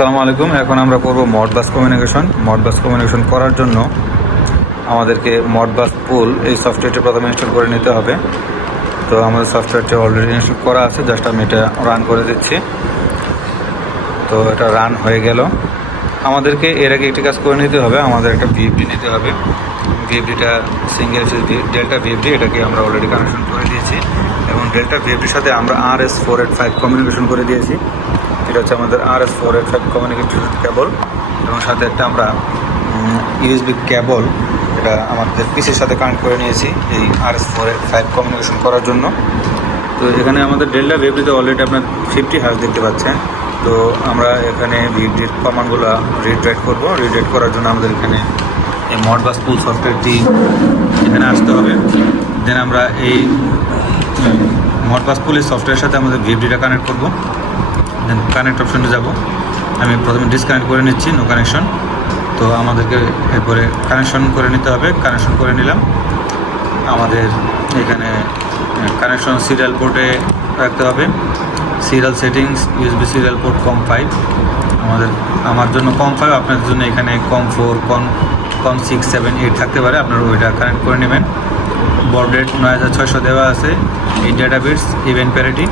আসসালামু আলাইকুম। এখন আমরা করব মডবাস কমিউনিকেশন করার জন্য আমাদেরকে মডবাস পুল এই সফটওয়্যারটি প্রথমে ইনস্টল করে নিতে হবে। তো আমাদের সফটওয়্যারটি অলরেডি ইনস্টল করা আছে, জাস্ট আমি এটা রান করে দিচ্ছি। তো এটা রান হয়ে গেল। আমাদেরকে এর আগে একটি কাজ করে নিতে হবে, আমাদের একটা ভিএফডি নিতে হবে। ভিএফডিটা সিঙ্গেল ডেল্টা ভিএফডি, এটাকে আমরা অলরেডি কানেকশন করে দিয়েছি এবং ডেল্টা ভিএফডির সাথে আমরা RS485 কমিউনিকেশন করে দিয়েছি। এটা হচ্ছে আমাদের RS485 কমিউনিকেশন কেবল এবং সাথে একটা আমরা ইউএসবি কেবল এটা আমাদের পিসির সাথে কানেক্ট করে নিয়েছি এই RS485 কমিউনিকেশন করার জন্য। তো এখানে আমাদের ডেল্টা ভিএফডিতে অলরেডি আপনার 50 হার্জ দেখতে পাচ্ছেন। তো আমরা এখানে ভিএফডির কমান্ডগুলো রিড করব। রিড করার জন্য আমাদের এখানে এই মডবাস পুল সফটওয়্যারটি এখানে আসতে হবে। দেন আমরা এই মডবাস পুলের সফটওয়্যারের সাথে আমাদের ভিএফডিটা কানেক্ট করব। দেন কানেক্ট অপশনে যাব। আমি প্রথমে ডিসকানেক্ট করে নিচ্ছি, নো কানেকশন। তো আমাদেরকে এরপরে কানেকশন করে নিতে হবে। কানেকশন করে নিলাম। আমাদের এখানে কানেকশন সিরিয়াল পোর্টে রাখতে হবে। Serial settings USB serial port COM5 আমার জন্য COM5, আপনাদের জন্য এখানে COM4 COM6 7 8 থাকতে পারে, আপনারা ওইটা কানেক্ট করে নেবেন। বর্ড রেট 9600 দেওয়া আছে। এই ডেটা বিটস ইভেন্ট প্যারিটি,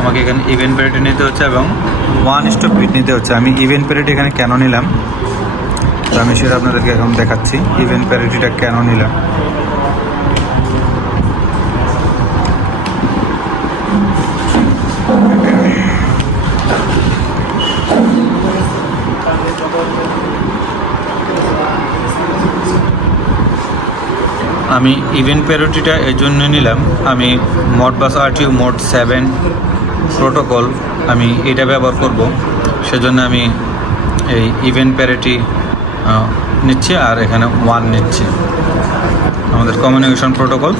আমাকে এখানে ইভেন্ট প্যারিটি নিতে হচ্ছে এবং 1:bit নিতে হচ্ছে। আমি ইভেন্ট প্যারিটি এখানে কেন নিলাম তো আমি সেটা আপনাদেরকে এখন দেখাচ্ছি। ইভেন্ট প্যারিটিটা কেন নিলাম, আমি ইভেন্ট প্যারিটিটা এই জন্য নিলাম, আমি মডবাস RTU মোড 7 প্রোটোকল আমি এটা ব্যবহার করব, সেজন্য আমি এই ইভেন্ট প্যারিটি নিচ্ছি আর এখানে 1 নিচ্ছি। আমাদের কমিউনিকেশন প্রোটোকল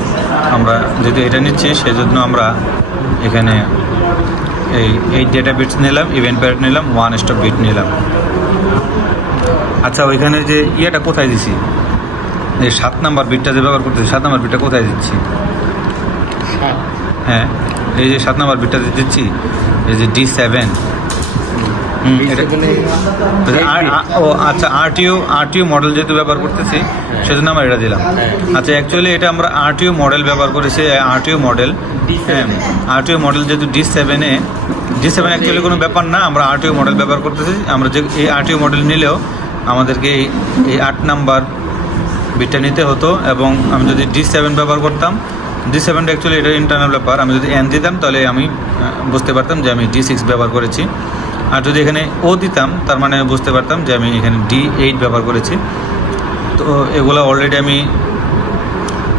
আমরা যেহেতু এটা নিচ্ছি সেজন্য আমরা এখানে এই ডেটা বিটস নিলাম, ইভেন্ট প্যারিটি নিলাম, 1:bit নিলাম। আচ্ছা, ওইখানে যে ইয়েটা কোথায় দিছি, এই 7 নাম্বার বিটটা যে ব্যবহার করতেছি, 7 নাম্বার বিটটা কোথায় দিচ্ছি? হ্যাঁ, এই যে 7 নাম্বার বিটটা দিচ্ছি, এই যে D7। ও আচ্ছা, RTU মডেল যেহেতু ব্যবহার করতেছি সেজন্য আমরা এটা দিলাম। আচ্ছা, অ্যাকচুয়ালি এটা আমরা RTU মডেল ব্যবহার করেছি। RTU মডেল, হ্যাঁ, RTU মডেল যেহেতু D7 অ্যাকচুয়ালি কোনো ব্যাপার না, আমরা RTU মডেল ব্যবহার করতেছি। আমরা যে এই RTU মডেল নিলেও আমাদেরকে এই 8 নাম্বার বিটটা নিতে হতো এবং আমি যদি D7 ব্যবহার করতাম, D7টা অ্যাকচুয়ালি এটা ইন্টারনাল ব্যাপার, আমি যদি N দিতাম তাহলে আমি বুঝতে পারতাম যে আমি D6 ব্যবহার করেছি। আর যদি এখানে O দিতাম তার মানে বুঝতে পারতাম যে আমি এখানে D8 ব্যবহার করেছি। তো এগুলো অলরেডি আমি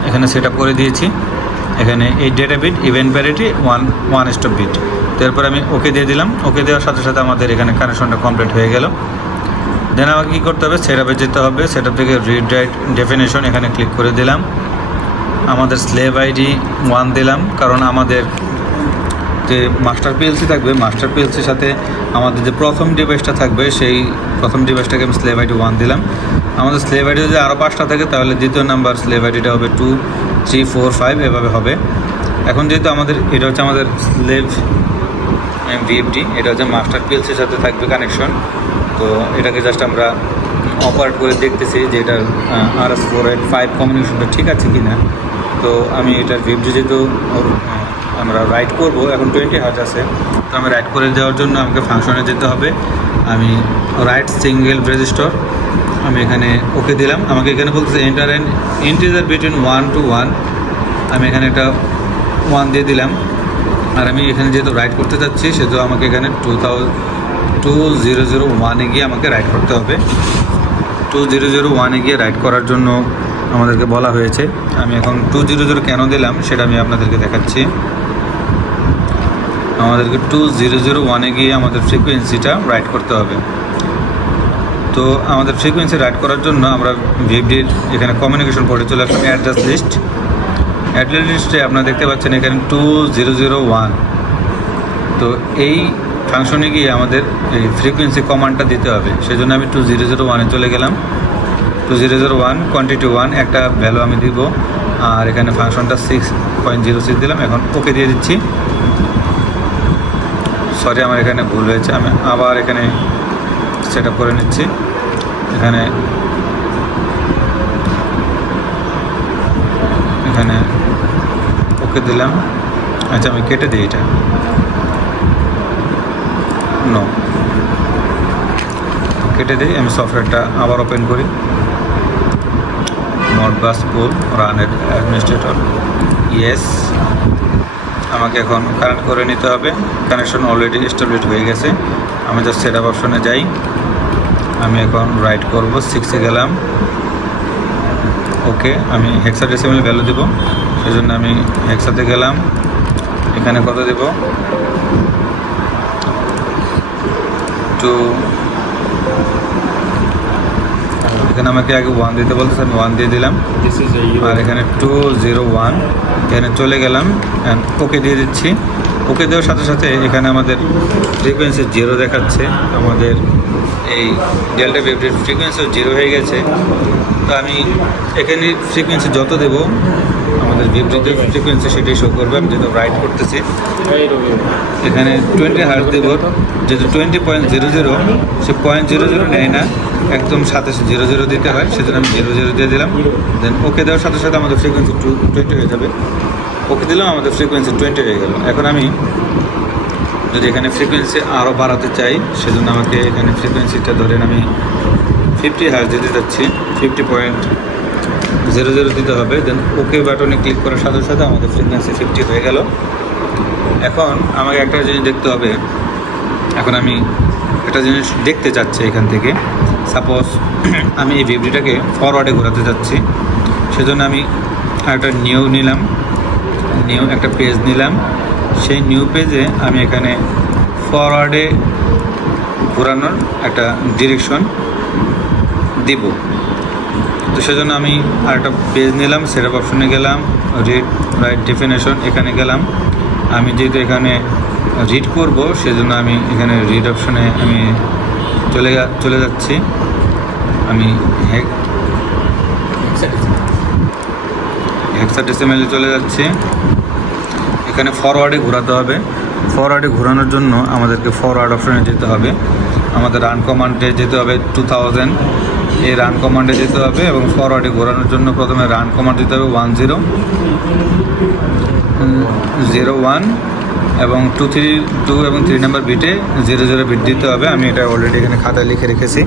এখানে সেট আপ করে দিয়েছি। এখানে এই data bit event parity 1:bit। তো এরপর আমি ওকে দিয়ে দিলাম। ওকে দেওয়ার সাথে সাথে আমাদের এখানে কানেকশনটা কমপ্লিট হয়ে গেল। দেন আমাকে কী করতে হবে, সেট আপে যেতে হবে। সেট আপ থেকে রিড রাইট ডেফিনেশন এখানে ক্লিক করে দিলাম। আমাদের স্লেভ ID 1 দিলাম, কারণ আমাদের যে মাস্টার PLC থাকবে, মাস্টার PLCর সাথে আমাদের যে প্রথম ডিভাইসটা থাকবে সেই প্রথম ডিভাইসটাকে আমি স্লেভ ID 1 দিলাম। আমাদের স্লেভ ID যদি আরও 5টা থাকে তাহলে দ্বিতীয় নাম্বার স্লেভ IDটা হবে 2 3 4 5 এভাবে হবে। এখন যেহেতু আমাদের এটা হচ্ছে আমাদের স্লেভ VFD, এটা হচ্ছে মাস্টার PLCর সাথে থাকবে কানেকশন। তো এটাকে জাস্ট আমরা অপারেট করে দেখতেছি যে এটার RS485 কমিউনিকেশনটা ঠিক আছে কি না। তো আমি এটার VFD যেহেতু আমরা রাইট করব, এখন 20 হার্জ আছে, তো আমি রাইট করে দেওয়ার জন্য আমাকে ফাংশনে যেতে হবে। আমি রাইট সিঙ্গেল রেজিস্টার, আমি এখানে ওকে দিলাম। আমাকে এখানে বলতেছে enter an integer between 1 to 1, আমি এখানে একটা 1 দিয়ে দিলাম। আর আমি এখানে যেহেতু রাইট করতে যাচ্ছি সেহেতু আমাকে এখানে 2001-এ গিয়ে আমাকে রাইট করতে হবে। 2001-এ গিয়ে রাইট করার জন্য আমাদেরকে বলা হয়েছে। আমি এখন 200 কেন দিলাম সেটা আমি আপনাদেরকে দেখাচ্ছি। আমাদেরকে 2001-এ গিয়ে আমাদের ফ্রিকোয়েন্সিটা রাইট করতে হবে। তো আমাদের ফ্রিকোয়েন্সি রাইট করার জন্য আমরা ভিএফডির এখানে কমিউনিকেশন পোর্টে চলে আসলাম। অ্যাড্রেস লিস্টে আপনারা দেখতে পাচ্ছেন এখানে 2001। তো এই ফাংশনে গিয়ে আমাদের এই ফ্রিকোয়েন্সি কমান্ডটা দিতে হবে, সেজন্য আমি 2001-এ চলে গেলাম। 2001 কোয়ান্টিটি 1 একটা ভ্যালু আমি দিব, আর এখানে ফাংশনটা 6.06 দিলাম। এখন ওকে দিয়ে দিচ্ছি। সরি, আমার এখানে ভুল হয়েছে, আমি আবার এখানে সেট আপ করে নিচ্ছি। এখানে এখানে ওকে দিলাম। আচ্ছা, আমি কেটে দিই এটা, নো, কেটে দিই। আমি সফটওয়্যারটা আবার ওপেন করি, মডবাস পুল রানের অ্যাডমিনিস্ট্রেটর, ইয়েস। আমাকে এখন কানেক্ট করে নিতে হবে। কানেকশন অলরেডি এস্টাবলিশ হয়ে গেছে। আমি জাস্ট সেট আপ অপশনে যাই। আমি এখন রাইট করব, 6-এ গেলাম, ওকে। আমি হেক্সাডেসিমাল ভ্যালু দেব, সেজন্য আমি হেক্সাতে গেলাম। এখানে কত দেব, 2, এখানে আমাকে আগে 1 দিতে বলতেছে, আমি 1 দিয়ে দিলাম। আর এখানে 201, এখানে চলে গেলাম, ওকে দিয়ে দিচ্ছি। ওকে দেওয়ার সাথে সাথে এখানে আমাদের ফ্রিকোয়েন্সি 0 দেখাচ্ছে। আমাদের এই ডেল্টা ভেভটির ফ্রিকোয়েন্সিও 0 হয়ে গেছে। তো আমি এখানে ফ্রিকোয়েন্সি যত দেব, আমাদের ভেভটিতে ফ্রিকোয়েন্সি সেটাই শো করবে। আমি যেহেতু রাইট করতেছি, এখানে 20 হার্জ দেব, যেহেতু 20.00, সে 0.00 নেয় না, একদম সাথে 00 দিতে হয়, সেজন্য আমি 00 দিয়ে দিলাম। দেন ওকে দেওয়ার সাথে সাথে আমাদের ফ্রিকোয়েন্সি 20 হয়ে যাবে। ওকে দিলাম, আমাদের ফ্রিকোয়েন্সি 20 হয়ে গেল। এখন আমি যদি এখানে ফ্রিকোয়েন্সি আরও বাড়াতে চাই, সেজন্য আমাকে এখানে ফ্রিকোয়েন্সিটা ধরেন আমি 50 হার্জ দিতে যাচ্ছি, 50.00 দিতে হবে। দেন ওকে বাটনে ক্লিক করার সাথে সাথে আমাদের ফ্রিকোয়েন্সি 50 হয়ে গেল। এখন আমাকে একটা জিনিস দেখতে হবে। এখন আমি একটা জিনিস দেখতে চাচ্ছি এখান থেকে। সাপোজ আমি এই ভেভটিটাকে ফরওয়ার্ডে ঘোরাতে যাচ্ছি, সেজন্য আমি একটা নিউ নিলাম, নিউ একটা পেজ নিলাম। সেই নিউ পেজে আমি এখানে ফরওয়ার্ডে ঘোরানোর একটা ডিরেকশন দিব। তো সেজন্য আমি আরেকটা পেজ নিলাম, সেটআপ অপশনে গেলাম, রিড রাইট ডেফিনেশন, এখানে গেলাম। আমি যেহেতু এখানে রিড করব, সেজন্য আমি এখানে রিড অপশনে আমি চলে যাচ্ছি। আমি হেক্সাডেসিমালে চলে যাচ্ছি। এখানে ফরওয়ার্ডে ঘোরাতে হবে। ফরওয়ার্ডে ঘোরানোর জন্য আমাদেরকে ফরওয়ার্ড অপশনে যেতে হবে। আমাদের রান কমান্ডে যেতে হবে 2000, এই রান কমান্ডে যেতে হবে এবং ফরওয়ার্ডে ঘোরানোর জন্য প্রথমে রান কমান্ড দিতে হবে 1001 এবং 2 এবং 3 নাম্বার বিটে 00 বিট দিতে হবে। আমি এটা অলরেডি এখানে খাতায় লিখে রেখেছি।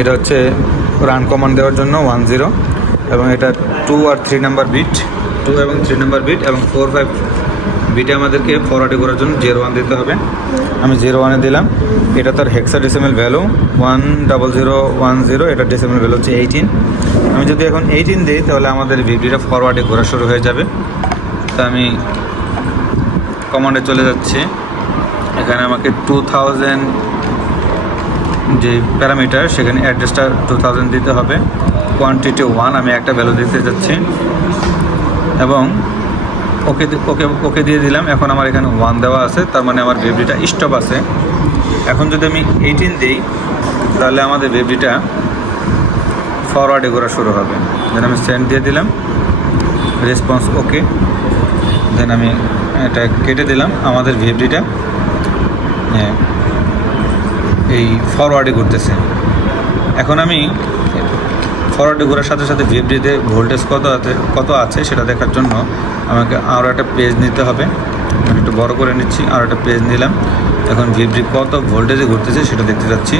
এটা হচ্ছে রান কমান্ড দেওয়ার জন্য 10, এবং এটা 2 আর 3 নাম্বার বিট, 2 এবং 3 নাম্বার বিট, এবং 4, 5 বিটে আমাদেরকে ফরওয়ার্ডে করার জন্য 01 দিতে হবে। আমি 01-এ দিলাম। এটা তার হেক্সাডেসিমাল ভ্যালু 10010, এটা ডেসিমাল ভ্যালু হচ্ছে 18। আমি যদি এখন 18 দিই, তাহলে আমাদের ভিডিওটা ফরওয়ার্ডে ঘোরা শুরু হয়ে যাবে। তো আমি কমান্ডে চলে যাচ্ছি। এখানে আমাকে 2000 যে প্যারামিটার, সেখানে অ্যাড্রেসটা 2000 দিতে হবে। কোয়ান্টিটি 1 আমি একটা ভ্যালু দিতে যাচ্ছি এবং ওকে ওকে ওকে দিয়ে দিলাম। এখন আমার এখানে 1 দেওয়া আছে, তার মানে আমার ভেভটিটা স্টপ আছে। এখন যদি আমি 18 দিই, তাহলে আমাদের ভেভটিটা ফরওয়ার্ডে ঘোরা শুরু হবে। দেন আমি সেন্ড দিয়ে দিলাম, রেসপন্স ওকে। দেন আমি এটা কেটে দিলাম। আমাদের ভেভটিটা এই ফরওয়ার্ডে ঘুরতেছে। এখন আমি ফরওয়ার্ডে ঘোরার সাথে সাথে ভিএফডিতে ভোল্টেজ কত আছে সেটা দেখার জন্য আমাকে আরও একটা পেজ নিতে হবে। আমি একটু বড় করে নিচ্ছি, আরও একটা পেজ নিলাম। এখন ভিএফডি কত ভোল্টেজে ঘুরতেছে সেটা দেখতে যাচ্ছি।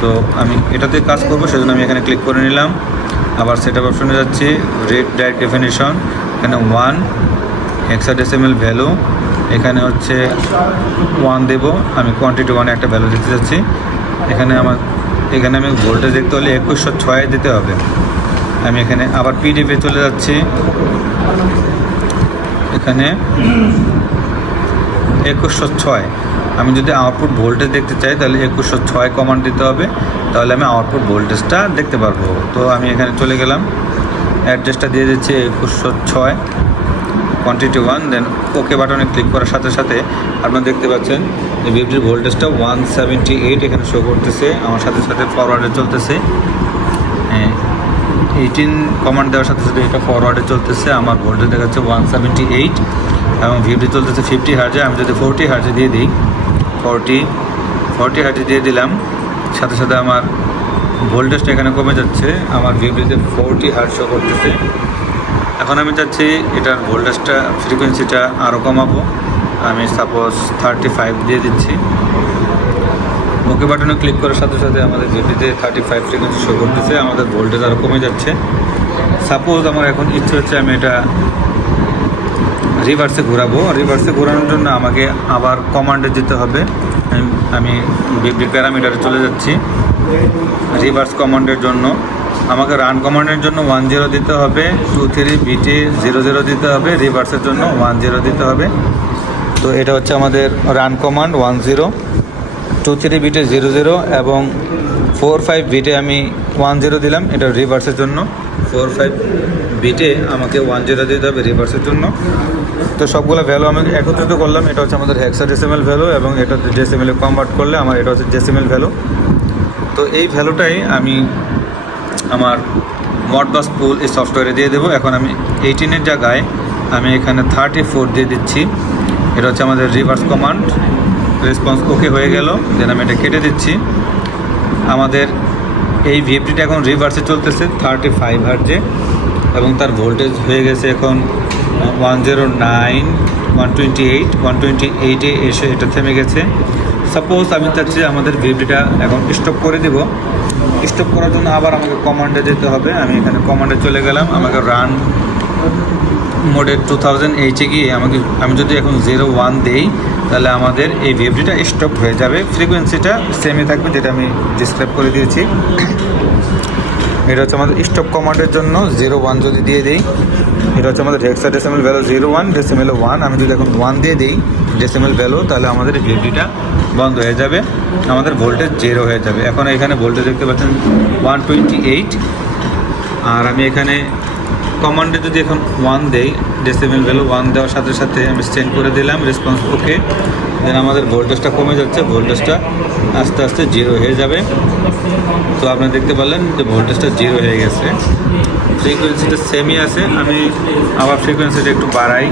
তো আমি এটাতে কাজ করব, সেজন্য আমি এখানে ক্লিক করে নিলাম। আবার সেটআপ অপশনে যাচ্ছি, রিড ডাইরেক্ট ডেফিনিশন, এখানে 1 হেক্সাডেসিমাল ভ্যালু, এখানে হচ্ছে 1 দেব। আমি কোয়ান্টিটি 1-এ একটা ভ্যালু দিতে যাচ্ছি। এখানে আমি ভোল্টেজ দেখতে হলে 2106 দিতে হবে। আমি এখানে আবার পিডিএফে চলে যাচ্ছি। এখানে 2106, আমি যদি আউটপুট ভোল্টেজ দেখতে চাই তাহলে 2106 কমান্ড দিতে হবে, তাহলে আমি আউটপুট ভোল্টেজটা দেখতে পারবো। তো আমি এখানে চলে গেলাম, অ্যাড্রেসটা দিয়ে দিচ্ছি 2106 কোয়ান্টিটি 1। দেন ওকে বাটনে ক্লিক করার সাথে সাথে আপনারা দেখতে পাচ্ছেন যে ভিএফডির ভোল্টেজটা 178 এখানে শো করতেছে। আমার সাথে সাথে ফরওয়ার্ডে চলতেছে। 18 কমান্ড দেওয়ার সাথে সাথে এটা ফরওয়ার্ডে চলতেছে। আমার ভোল্টেজ দেখাচ্ছে 178। এবং ভিএফডি চলতেছে 50 হার্জে। আমি যদি 40 হার্জে দিয়ে দিই, 40 হার্জে দিয়ে দিলাম, সাথে সাথে আমার ভোল্টেজটা এখানে কমে যাচ্ছে। আমার ভিএফডিতে 40 হার্জ শো করতেছে। এখন আমি চাচ্ছি এটার ভোল্টেজটা, ফ্রিকোয়েন্সিটা আরও কমাবো। আমি সাপোজ 35 দিয়ে দিচ্ছি। ওকে বাটনে ক্লিক করার সাথে সাথে আমাদের ভিএফডিতে 35 ফ্রিকোয়েন্সি শো করতেছে। আমাদের ভোল্টেজ আরও কমে যাচ্ছে। সাপোজ আমার এখন ইচ্ছে হচ্ছে আমি এটা রিভার্সে ঘোরাবো। রিভার্সে ঘোরানোর জন্য আমাকে আবার কমান্ডে যেতে হবে। আমি ভিএফডি প্যারামিটারে চলে যাচ্ছি। রিভার্স কমান্ডের জন্য আমাকে রান কমান্ডের জন্য 10 দিতে হবে, 23 বিটে 00 দিতে হবে, রিভার্সের জন্য 10 দিতে হবে। তো এটা হচ্ছে আমাদের রান কমান্ড 10, 23 বিটে 00 এবং 45 বিটে আমি 10 দিলাম। এটা রিভার্সের জন্য 45 বিটে আমাকে 10 দিতে হবে রিভার্সের জন্য। তো সবগুলো ভ্যালু আমি একত্রিত করলাম। এটা হচ্ছে আমাদের হেক্সাডেসিমাল ভ্যালু এবং এটা ডেসিমেলে কনভার্ট করলে আমার এটা হচ্ছে ডেসিমেল ভ্যালু। তো এই ভ্যালুটাই আমি আমার মডবাস পুল এই সফটওয়্যারে দিয়ে দেবো। এখন আমি 18-এর জায়গায় আমি এখানে 34 দিয়ে দিচ্ছি। এটা হচ্ছে আমাদের রিভার্স কমান্ড। রেসপন্স ওকে হয়ে গেল। দেন আমি এটা কেটে দিচ্ছি। আমাদের এই ভিএফডিটা এখন রিভার্সে চলতেছে 35 হার্জে এবং তার ভোল্টেজ হয়ে গেছে এখন 109, 128-128-এ এসে এটা থেমে গেছে। সাপোজ আমি চাচ্ছি আমাদের ভিএফডিটা এখন স্টপ করে দেব। স্টপ করার জন্য আবার আমাকে কমান্ডে যেতে হবে। আমি এখানে কমান্ডে চলে গেলাম। আমাকে রান মোডে 2000H গিয়ে আমি যদি এখন 01 দেই তাহলে আমাদের এই ভিএফডিটা স্টপ হয়ে যাবে। ফ্রিকোয়েন্সিটা সেমই থাকবে যেটা আমি ডিসক্রাইব করে দিয়েছি। এটা হচ্ছে আমাদের স্টপ কমান্ডের জন্য 01 যদি দিয়ে দিই, এটা হচ্ছে আমাদের হেক্সাডেসিমাল ভ্যালু 01, ডেসিমেল 1। আমি যদি এখন 1 দিয়ে দিই ডেসিমেল ভ্যালু, তাহলে আমাদের ভিএফডিটা বন্ধ হয়ে যাবে, আমাদের ভোল্টেজ 0 হয়ে যাবে। এখন এখানে ভোল্টেজ দেখতে পাচ্ছেন 128। আর আমি এখানে কমান্ডে যদি এখন 1 দেই, ডেসিমেল ভ্যালু 1 দেওয়ার সাথে সাথে আমি সেন্ড করে দিলাম রেসপন্স ওকে। দেন আমাদের ভোল্টেজটা কমে যাচ্ছে, ভোল্টেজটা আস্তে আস্তে 0 হয়ে যাবে। তো আপনি দেখতে পারলেন যে ভোল্টেজটা 0 হয়ে গেছে। ফ্রিকোয়েন্সিটা সেমই আছে। আমি আবার ফ্রিকোয়েন্সিটা একটু বাড়াই।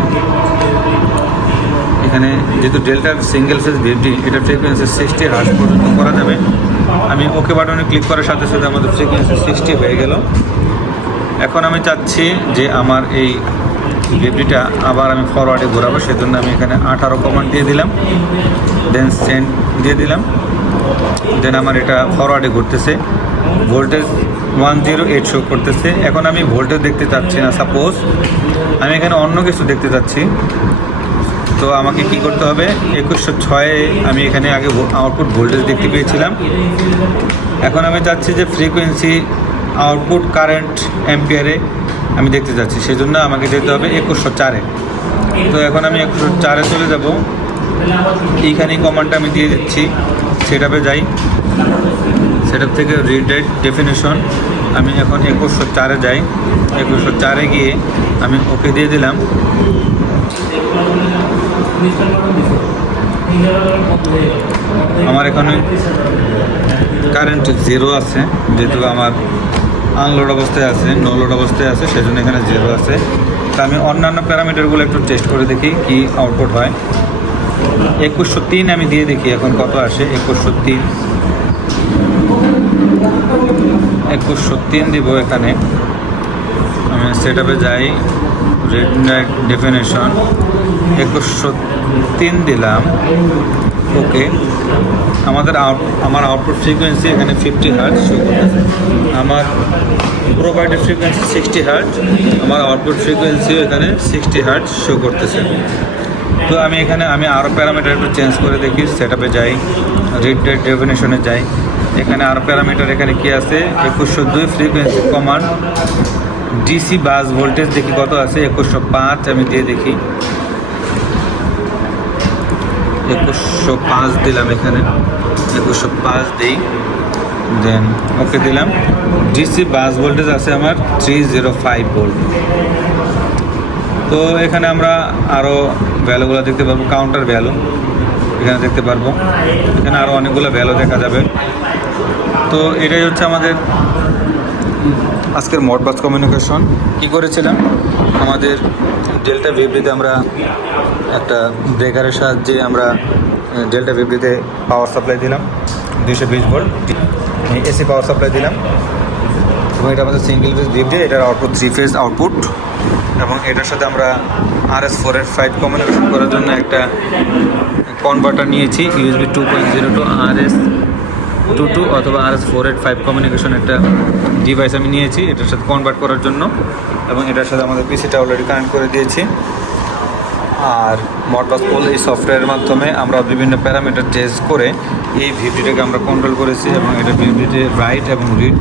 এখানে যেহেতু ডেল্টার সিঙ্গেল ফেজ ভিএফডি, এটা ফ্রিকোয়েন্সি 60 হার্জ পর্যন্ত করা যাবে। আমি ওকে বাটনে ক্লিক করার সাথে সাথে আমাদের ফ্রিকোয়েন্সি 60 হয়ে গেল। এখন আমি চাচ্ছি যে আমার এই ভিএফডিটা আবার আমি ফরওয়ার্ডে ঘোরাবো, সেজন্য আমি এখানে 18 কমান্ড দিয়ে দিলাম। দেন সেন্ড দিয়ে দিলাম। দেন আমার এটা ফরওয়ার্ডে ঘুরতেছে। ভোল্টেজ 108 শো করতেছে। এখন আমি ভোল্টেজ দেখতে চাচ্ছি না। সাপোজ আমি এখানে অন্য কিছু দেখতে চাচ্ছি। তো আমাকে কি করতে হবে, 2106-এ আমি এখানে আগে আউটপুট ভোল্টেজ দেখতে পেয়েছিলাম। এখন আমি চাচ্ছি যে ফ্রিকোয়েন্সি আউটপুট কারেন্ট অ্যাম্পিয়ারে আমি দেখতে চাচ্ছি, সেজন্য আমাকে যেতে হবে 2104-এ। তো এখন আমি 2104-এ চলে যাব। এইখানেই কমান্ডটা আমি দিয়ে দিচ্ছি। সেটআপে যাই, সেটআপ থেকে রিড রাইট ডেফিনেশন আমি এখন 2104-এ যাই। 2104-এ গিয়ে আমি ওকে দিয়ে দিলাম। আমার এখানে কারেন্ট 0 আছে, যেহেতু আমার আনলোড অবস্থায় আছে, নো লোড অবস্থায় আছে, সেজন্য এখানে 0 আছে। তা আমি অন্যান্য প্যারামিটারগুলো একটু টেস্ট করে দেখি কি আউটপুট হয়। 2103 আমি দিয়ে দেখি এখন কত আসে। 2103 দিব। এখানে আমি সেটআপে যাই, রিড রাইট ডেফিনেশন 2103 দিলাম। ওকে, আমার আউটপুট ফ্রিকোয়েন্সি এখানে 50 হার্জ শো করতেছে। আমার প্রোভাইডেড ফ্রিকোয়েন্সি 60 হার্জ, আমার আউটপুট ফ্রিকোয়েন্সিও এখানে 60 হার্জ শো করতেছে। তো আমি এখানে আরও প্যারামিটার একটু চেঞ্জ করে দেখি। সেটআপে যাই, রিড রাইট ডেফিনেশনে যাই। এখানে আরও প্যারামিটার এখানে কি আছে, 2102 ফ্রিকোয়েন্সি কমান্ড ডিসি বাস ভোল্টেজ দেখি কত আছে। 2105 আমি দিয়ে দেখি। 2105 দিলাম এখানে, 2105 দিই। দেন ওকে দিলাম। ডিসি বাস ভোল্টেজ আছে আমার 305 ভোল্ট। তো এখানে আমরা আরও ভ্যালুগুলো দেখতে পারবো, কাউন্টার ভ্যালু এখানে দেখতে পারবো। এখানে আরও অনেকগুলো ভ্যালু দেখা যাবে। তো এটাই হচ্ছে আমাদের আজকের মডবাস কমিউনিকেশন কি করেছিলাম, আমাদের ডেল্টা ভিব্রিতে আমরা একটা ব্রেকারের সাহায্যে আমরা ডেল্টা ভিব্রিতে পাওয়ার সাপ্লাই দিলাম 220 ভোল্ট এসি পাওয়ার সাপ্লাই দিলাম, এবং এটা আমাদের সিঙ্গেল ফেজ ভিব্রি, এটার আউটপুট 3 ফেজ আউটপুট, এবং এটার সাথে আমরা RS485 কমিউনিকেশন করার জন্য একটা কনভার্টার নিয়েছি, USB 2.0 টু RS22 অথবা RS485 কমিউনিকেশন একটা ডিভাইস আমি নিয়েছি এটার সাথে কনভার্ট করার জন্য, এবং এটার সাথে আমাদের পিসিটা অলরেডি কানেক্ট করে দিয়েছি। আর মডবাস পোল এই সফটওয়্যারের মাধ্যমে আমরা বিভিন্ন প্যারামিটার টেস্ট করে এই ভিডিওটাকে আমরা কন্ট্রোল করেছি, এবং এটা ভিডিওতে রাইট এবং রিড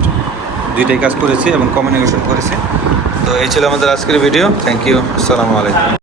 দুইটাই কাজ করেছি এবং কমিউনিকেশন করেছি। তো এই ছিল আমাদের আজকের ভিডিও। থ্যাংক ইউ, আসসালামু আলাইকুম।